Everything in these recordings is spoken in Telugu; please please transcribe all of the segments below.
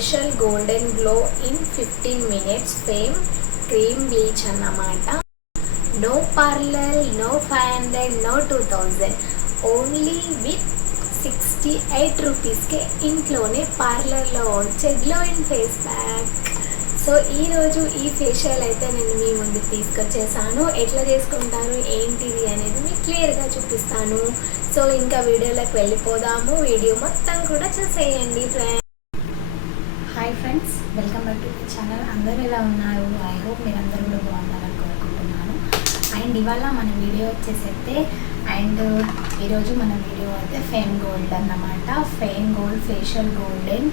Facial golden glow in 15 minutes Fem cream bleach అన్నమాట. No parlour, no 500, no 2000, only with 68 రూపీస్కే ఇంట్లోనే పార్లర్లో వచ్చే glow in face pack. So ఈరోజు ఈ ఫేషియల్ అయితే నేను మీ ముందుకు తీసుకొచ్చేసాను. ఎట్లా చేసుకుంటారు ఏంటిది అనేది మీకు క్లియర్గా చూపిస్తాను. సో ఇంకా వీడియోలోకి వెళ్ళిపోదాము. వీడియో మొత్తం కూడా చూసేయండి friends. Hi friends, welcome back to my channel. అందరూ ఎలా ఉన్నారు? ఐ హోప్ మీరు అందరూ కూడా బాగున్నారని కోరుకుంటున్నాను. అండ్ ఇవాళ మన వీడియో వచ్చేసైతే ఈరోజు మన వీడియో అయితే ఫేమ్ గోల్డ్ అన్నమాట. Fame gold facial golden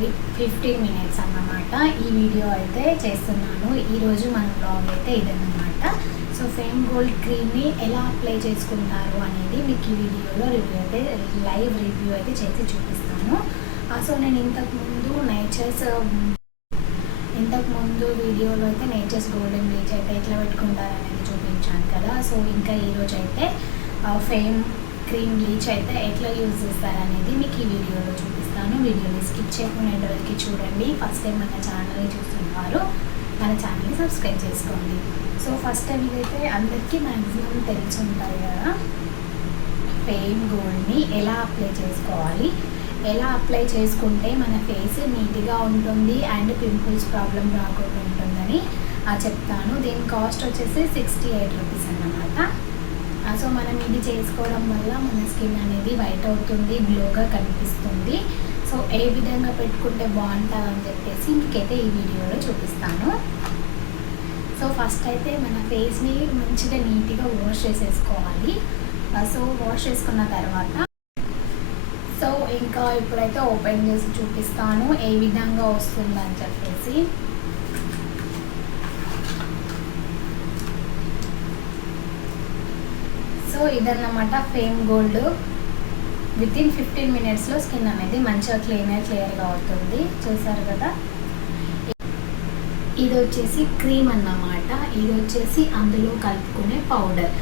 with 15 minutes అన్నమాట. ఈ వీడియో అయితే చేస్తున్నాను. ఈరోజు మన బ్లాగ్ అయితే ఇదన్నమాట. సో ఫేమ్ గోల్డ్ క్రీమ్ని ఎలా అప్లై చేసుకుంటారు అనేది మీకు ఈ వీడియోలో లైవ్ రివ్యూ అయితే చేసి చూపిస్తాను. సో నేను ఇంతకుముందు వీడియోలో అయితే నేచర్స్ గోల్డెన్ బ్లీచ్ అయితే ఎట్లా పెట్టుకుంటారు అనేది చూపించాను కదా. సో ఇంకా ఈరోజు అయితే ఫేమ్ క్రీమ్ బ్లీచ్ అయితే ఎట్లా యూజ్ చేస్తారనేది మీకు ఈ వీడియోలో చూపిస్తాను. వీడియోని స్కిప్ చేయకుండా ఎంతవరకు చూడండి. ఫస్ట్ టైం మన ఛానల్ని చూస్తున్నవారు మన ఛానల్ని సబ్స్క్రైబ్ చేసుకోండి. సో ఫస్ట్ టైం ఇదైతే అందరికీ మ్యాక్సిమం తెలిసి ఉంటాయి కదా, ఫేమ్ గోల్డ్ని ఎలా అప్లై చేసుకోవాలి, ఎలా అప్లై చేసుకుంటే మన ఫేస్ నీట్గా ఉంటుంది అండ్ పింపుల్స్ ప్రాబ్లం రాకుండా ఉంటుందని చెప్తాను. దీని కాస్ట్ వచ్చేసి 68 రూపీస్ అన్నమాట. సో మనం ఇది చేసుకోవడం వల్ల మన స్కిన్ అనేది వైట్ అవుతుంది, గ్లోగా కనిపిస్తుంది. సో ఏ విధంగా పెట్టుకుంటే బాగుంటుందని చెప్పేసి మీకైతే ఈ వీడియోలో చూపిస్తాను. సో ఫస్ట్ అయితే మన ఫేస్ని మంచిగా నీట్గా వాష్ చేసేసుకోవాలి. సో వాష్ చేసుకున్న తర్వాత సో ఇంకా ఇప్పుడైతే ఓపెన్ చేసి చూపిస్తాను ఏ విధంగా వస్తుందని చెప్పేసి. సో ఇదన్నమాట ఫేమ్ గోల్డ్. వితిన్ 15 minutesలో స్కిన్ అనేది మంచిగా క్లియర్గా అవుతుంది. చూసారు కదా, ఇది వచ్చేసి క్రీమ్ అన్నమాట. ఇది వచ్చేసి అందులో కలుపుకునే పౌడర్.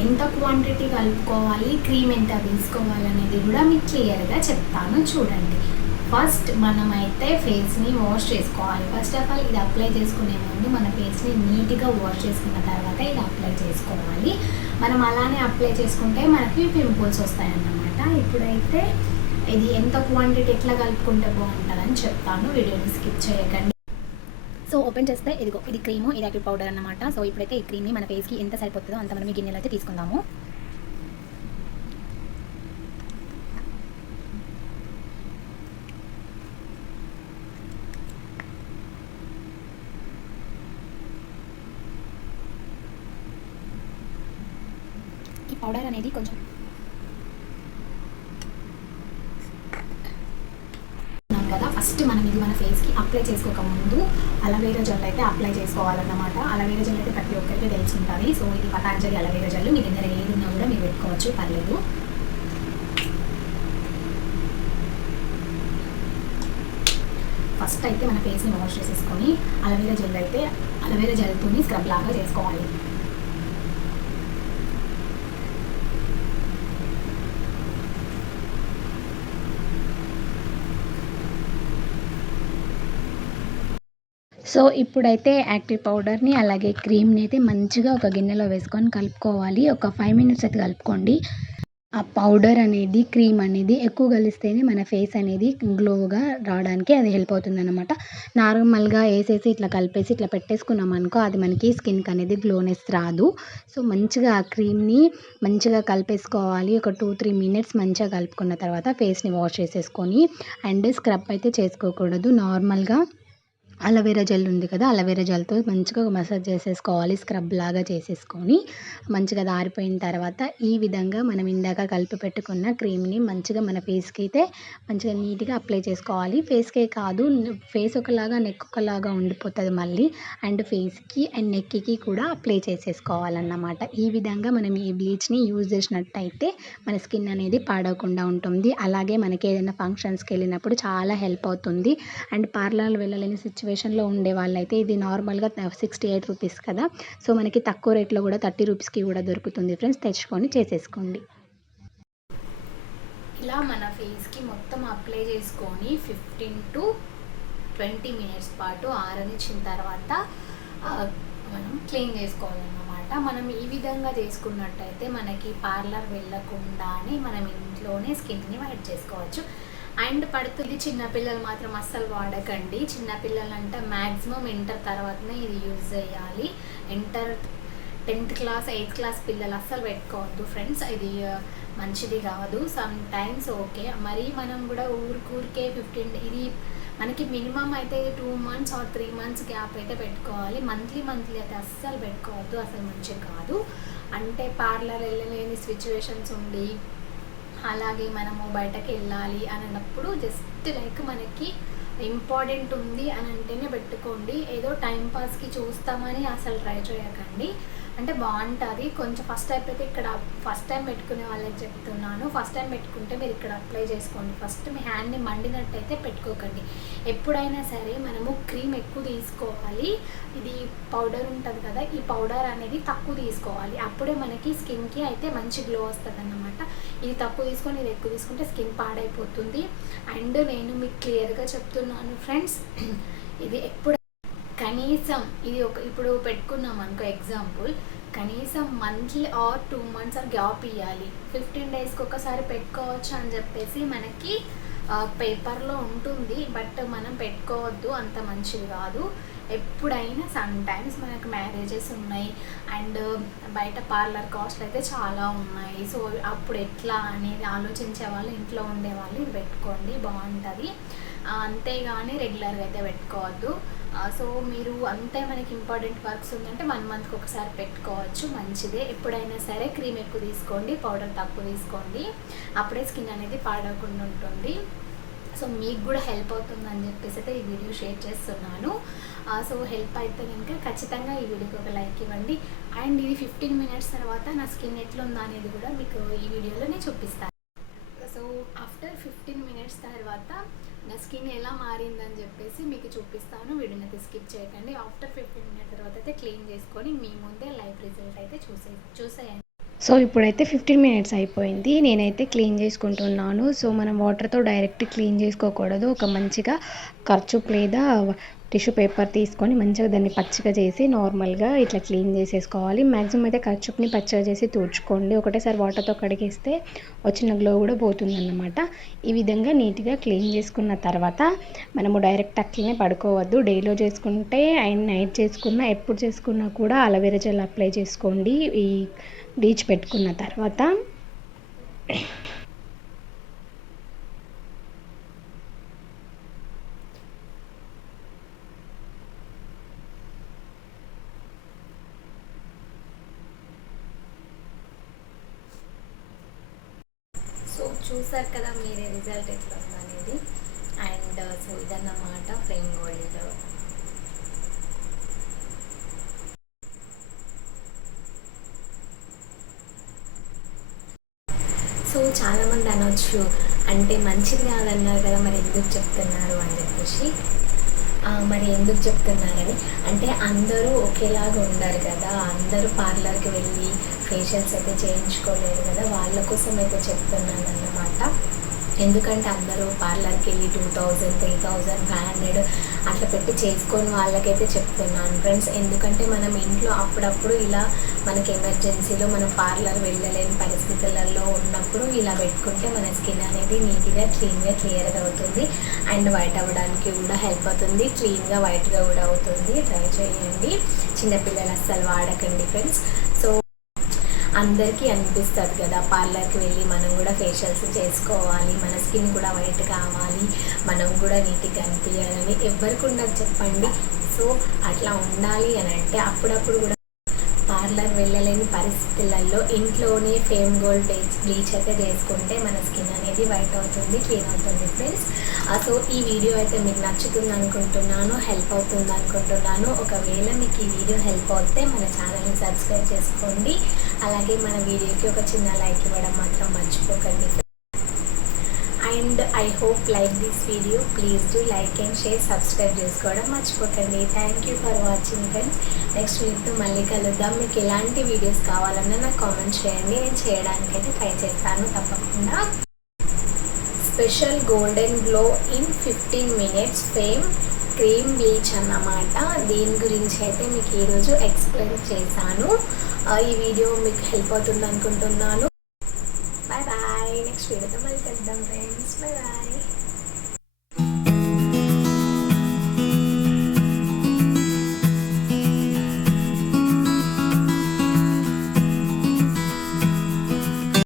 ఎంత క్వాంటిటీ కలుపుకోవాలి, క్రీమ్ ఎంత తీసుకోవాలనేది కూడా మీకు క్లియర్గా చెప్తాను చూడండి. ఫస్ట్ మనమైతే ఫేస్ని వాష్ చేసుకోవాలి. ఫస్ట్ ఆఫ్ ఆల్ ఇది అప్లై చేసుకునే ముందు మన ఫేస్ని నీట్గా వాష్ చేసుకున్న తర్వాత ఇది అప్లై చేసుకోవాలి. మనం అలానే అప్లై చేసుకుంటే మనకి పింపుల్స్ వస్తాయన్నమాట. ఇప్పుడైతే ఇది ఎంత క్వాంటిటీ ఎట్లా కలుపుకుంటే బాగుంటుందని చెప్తాను. వీడియోని స్కిప్ చేయకండి. సో ఓపెన్ చేస్తే ఇదిగో ఇది క్రీము, ఇది యాక్టివ్ పౌడర్ అన్నమాట. సో ఇప్పుడైతే ఈ క్రీమ్ని మన ఫేస్కి ఎంత సరిపోతుందో అంత మనం ఈ గిన్నెలో అయితే తీసుకుందాము. ఈ పౌడర్ అనేది కొంచెం కదా. ఫస్ట్ మనం ఇది మన ఫేస్కి అప్లై చేసుకోక ముందు అలోవేరా జెల్ అయితే అప్లై చేసుకోవాలన్నమాట. అలోవేరా జెల్ అయితే ప్రతి ఒక్కరికి తెలిసి ఉంటుంది. సో ఇది పతాంజలి అలోవేరా జెల్. మీ దగ్గర ఏది ఉన్నా కూడా మీరు పెట్టుకోవచ్చు, పర్లేదు. ఫస్ట్ అయితే మన ఫేస్ని వాష్ చేసేసుకొని అలోవేరా జెల్తో స్క్రబ్ లాగా చేసుకోవాలి. సో ఇప్పుడైతే యాక్టివ్ పౌడర్ని అలాగే క్రీమ్ని అయితే మంచిగా ఒక గిన్నెలో వేసుకొని కలుపుకోవాలి. ఒక 5 minutes అయితే కలుపుకోండి. ఆ పౌడర్ అనేది క్రీమ్ అనేది ఎక్కువ కలిస్తేనే మన ఫేస్ అనేది గ్లోగా రావడానికి అది హెల్ప్ అవుతుంది అనమాట. నార్మల్గా వేసేసి ఇట్లా కలిపేసి ఇట్లా పెట్టేసుకున్నాం అనుకో, అది మనకి స్కిన్కి అనేది గ్లోనెస్ రాదు. సో మంచిగా ఆ క్రీమ్ని మంచిగా కలిపేసుకోవాలి. ఒక 2-3 minutes మంచిగా కలుపుకున్న తర్వాత ఫేస్ని వాష్ చేసేసుకొని, అండ్ స్క్రబ్ అయితే చేసుకోకూడదు. నార్మల్గా అలోవేరా జెల్ ఉంది కదా, అలోవేరా జెల్తో మంచిగా మసాజ్ చేసేసుకోవాలి. స్క్రబ్ లాగా చేసేసుకొని మంచిగా ఆరిపోయిన తర్వాత ఈ విధంగా మనం ఇందాక కలిపి పెట్టుకున్న క్రీమ్ని మంచిగా మన ఫేస్కి అయితే మంచిగా నీట్గా అప్లై చేసుకోవాలి. ఫేస్కే కాదు, ఫేస్ ఒకలాగా నెక్ ఒకలాగా ఉండిపోతుంది మళ్ళీ. అండ్ ఫేస్కి అండ్ నెక్కి కూడా అప్లై చేసేసుకోవాలన్నమాట. ఈ విధంగా మనం ఈ బ్లీచ్ని యూజ్ చేసినట్టయితే మన స్కిన్ అనేది పాడవకుండా ఉంటుంది. అలాగే మనకి ఏదైనా ఫంక్షన్స్కి వెళ్ళినప్పుడు చాలా హెల్ప్ అవుతుంది. అండ్ పార్లర్లు వెళ్ళలేని సిచ్యువేషన్లో ఉండే వాళ్ళైతే ఇది నార్మల్గా 68 రూపీస్ కదా. సో మనకి తక్కువ రేట్లో కూడా 30 రూపీస్కి కూడా దొరుకుతుంది ఫ్రెండ్స్. తెచ్చుకొని చేసేసుకోండి. ఇలా మన ఫేస్కి మొత్తం అప్లై చేసుకొని 15 to 20 మినిట్స్ పాటు ఆరనిచ్చిన తర్వాత మనం క్లీన్ చేసుకోవాలన్నమాట. మనం ఈ విధంగా చేసుకున్నట్టయితే మనకి పార్లర్ వెళ్ళకుండానే మనం ఇంట్లోనే స్కిన్ని వైట్ చేసుకోవచ్చు. అండ్ పడుతుంది. చిన్నపిల్లలు మాత్రం అస్సలు వాడకండి. చిన్నపిల్లలు అంటే మ్యాక్సిమం ఇంటర్ తర్వాతనే ఇది యూజ్ చేయాలి. Inter 10th class 8th class పిల్లలు అస్సలు పెట్టుకోవద్దు ఫ్రెండ్స్. ఇది మంచిది కాదు. సమ్ టైమ్స్ ఓకే, మరి మనం కూడా ఊరికే 15 ఇది మనకి మినిమం అయితే 2 months ఆర్ 3 months గ్యాప్ అయితే పెట్టుకోవాలి. మంత్లీ అయితే అస్సలు పెట్టుకోవద్దు, అసలు మంచిది కాదు. అంటే పార్లర్ వెళ్ళలేని సిచ్యువేషన్స్ ఉండి అలాగే మనము బయటకు వెళ్ళాలి అన్నప్పుడు జస్ట్ లైక్ మనకి ఇంపార్టెంట్ ఉంది అని అంటేనే పెట్టుకోండి. ఏదో టైంపాస్కి చూస్తామని అసలు ట్రై చేయకండి. అంటే బాగుంటుంది. కొంచెం ఫస్ట్ అయిపోతే ఇక్కడ ఫస్ట్ టైం పెట్టుకునే వాళ్ళకి చెప్తున్నాను. ఫస్ట్ టైం పెట్టుకుంటే మీరు ఇక్కడ అప్లై చేసుకోండి. ఫస్ట్ మీ హ్యాండ్ని మండినట్టయితే పెట్టుకోకండి. ఎప్పుడైనా సరే మనము క్రీమ్ ఎక్కువ తీసుకోవాలి. ఇది పౌడర్ ఉంటుంది కదా, ఈ పౌడర్ అనేది తక్కువ తీసుకోవాలి. అప్పుడే మనకి స్కిన్కి అయితే మంచి గ్లో వస్తుంది అన్నమాట. ఇది తక్కువ తీసుకొని ఇది ఎక్కువ తీసుకుంటే స్కిన్ పాడైపోతుంది. అండ్ నేను మీకు క్లియర్గా చెప్తున్నాను ఫ్రెండ్స్, ఇది ఎప్పుడు కనీసం ఇది ఇప్పుడు పెట్టుకున్నాం అనుకో ఎగ్జాంపుల్, కనీసం monthly or 2 months or gap ఇవ్వాలి. 15 daysకి ఒకసారి పెట్టుకోవచ్చు అని చెప్పేసి మనకి పేపర్లో ఉంటుంది. బట్ మనం పెట్టుకోవద్దు, అంత మంచిది కాదు. ఎప్పుడైనా సమ్ టైమ్స్ మనకు మ్యారేజెస్ ఉన్నాయి అండ్ బయట పార్లర్ కాస్ట్లు అయితే చాలా ఉన్నాయి. సో అప్పుడు ఎట్లా అనేది ఆలోచించే వాళ్ళు, ఇంట్లో ఉండేవాళ్ళు ఇది పెట్టుకోండి, బాగుంటుంది. అంతేగాని రెగ్యులర్గా అయితే పెట్టుకోవద్దు. సో మీరు అంతే మనకి ఇంపార్టెంట్ వర్క్స్ ఉందంటే 1 monthకి ఒకసారి పెట్టుకోవచ్చు, మంచిదే. ఎప్పుడైనా సరే క్రీమ్ ఎక్కువ తీసుకోండి, పౌడర్ తక్కువ తీసుకోండి. అప్పుడే స్కిన్ అనేది పాడవకుండా ఉంటుంది. సో మీకు కూడా హెల్ప్ అవుతుందని చెప్పేసి అయితే ఈ వీడియో షేర్ చేస్తున్నాను. సో హెల్ప్ అయితే కనుక ఖచ్చితంగా ఈ వీడియోకి ఒక లైక్ ఇవ్వండి. అండ్ ఇది 15 minutes తర్వాత నా స్కిన్ ఎట్లుందా అనేది కూడా మీకు ఈ వీడియోలో నేను చూపిస్తాను. సో ఆఫ్టర్ 15 minutes తర్వాత నా స్కిన్ ఎలా మారిందని చెప్పేసి మీకు చూపిస్తాను. వీడియోని అయితే స్కిప్ చేయకండి. ఆఫ్టర్ 15 minutes తర్వాత అయితే క్లీన్ చేసుకొని మీ ముందే లైవ్ రిజల్ట్ అయితే చూసేయండి. సో ఇప్పుడైతే 15 minutes అయిపోయింది. నేనైతే క్లీన్ చేసుకుంటున్నాను. సో మనం వాటర్తో డైరెక్ట్ క్లీన్ చేసుకోకూడదు. ఒక మంచిగా కర్చీఫ్ లేదా టిష్యూ పేపర్ తీసుకొని మంచిగా దాన్ని పచ్చిగా చేసి నార్మల్గా ఇట్లా క్లీన్ చేసేసుకోవాలి. మ్యాక్సిమం అయితే కర్చీఫ్ని పచ్చిగా చేసి తుడుచుకోండి. ఒకటేసారి వాటర్తో కడిగేస్తే వచ్చిన గ్లో కూడా పోతుందన్నమాట. ఈ విధంగా నీట్గా క్లీన్ చేసుకున్న తర్వాత మనము డైరెక్ట్ అట్లనే పడుకోవద్దు. డేలో చేసుకుంటే అండ్ నైట్ చేసుకున్నా ఎప్పుడు చేసుకున్నా కూడా అలోవెరా జెల్ అప్లై చేసుకోండి. ఈ బ్లీచ్ పెట్టుకున్న తర్వాత సో చూసారు కదా మీరే రిజల్ట్ ఎట్లా ఉందనేది. అండ్ సో ఇదన్నమాట ఫ్లేమ్ గోల్డ్. సో చాలామంది అనొచ్చు, అంటే మంచిది కాదన్నారు కదా, మరి ఎందుకు చెప్తున్నారు అని చెప్పేసి. మరి ఎందుకు చెప్తున్నారని అంటే అందరూ ఒకేలాగా ఉండరు కదా, అందరూ పార్లర్కి వెళ్ళి ఫేషియల్స్ అయితే చేయించుకోలేరు కదా, వాళ్ళ కోసం అయితే చెప్తున్నాను అన్నమాట. ఎందుకంటే అందరూ పార్లర్కి వెళ్ళి 2000, 3000, 500 అట్లా పెట్టి చేసుకొని వాళ్ళకైతే చెప్తున్నాను ఫ్రెండ్స్. ఎందుకంటే మనం ఇంట్లో అప్పుడప్పుడు ఇలా మనకి ఎమర్జెన్సీలో మనం పార్లర్ వెళ్ళలేని పరిస్థితులలో ఉన్నప్పుడు ఇలా పెట్టుకుంటే మన స్కిన్ అనేది నీట్గా క్లియర్గా అవుతుంది. అండ్ వైట్ అవ్వడానికి కూడా హెల్ప్ అవుతుంది, క్లీన్గా వైట్గా కూడా అవుతుంది. ట్రై చేయండి. చిన్నపిల్లలు అస్సలు వాడకండి ఫ్రెండ్స్. సో అందరికీ అనిపిస్తుంది కదా, పార్లర్కి వెళ్ళి మనం కూడా ఫేషియల్స్ చేసుకోవాలి, మన స్కిన్ కూడా వైట్ కావాలి, మనం కూడా నీట్గా అనిపించాలని. ఎవరికి ఉండదు చెప్పండి. సో అట్లా ఉండాలి అని అంటే అప్పుడప్పుడు కూడా పార్లర్ వెళ్ళలేని పరిస్థితులలో ఇంట్లోనే ఫేమ్ గోల్డ్ బ్లీచ్ అయితే చేసుకుంటే మన స్కిన్ అనేది వైట్ అవుతుంది, క్లీన్ అవుతుంది ఫ్రెండ్స్. సో ఈ వీడియో అయితే మీకు నచ్చుతుంది అనుకుంటున్నాను, హెల్ప్ అవుతుంది అనుకుంటున్నాను. ఒకవేళ మీకు ఈ వీడియో హెల్ప్ అవుతే మన ఛానల్ని సబ్స్క్రైబ్ చేసుకోండి. అలాగే మన వీడియోకి ఒక చిన్న లైక్ ఇవ్వడం మాత్రం మర్చిపోకండి. And I hope like this video. Please do like and share, subscribe చేసుకోవడం మర్చిపోకండి. Thank you for watching friends. Next వీక్తో మళ్ళీ కలుద్దాం. మీకు ఎలాంటి వీడియోస్ కావాలన్నా నాకు కామెంట్ చేయండి, నేను చేయడానికైతే ట్రై చేస్తాను తప్పకుండా. Special golden glow in 15 minutes Fem cream bleach అన్నమాట. దీని గురించి అయితే మీకు ఈరోజు ఎక్స్ప్లెయిన్ చేశాను. ఈ వీడియో మీకు హెల్ప్ అవుతుంది అనుకుంటున్నాను. Bye bye. నెక్స్ట్ వీడియోతో మళ్ళీ కలుద్దాం ఫ్రెండ్స్. Bye bye.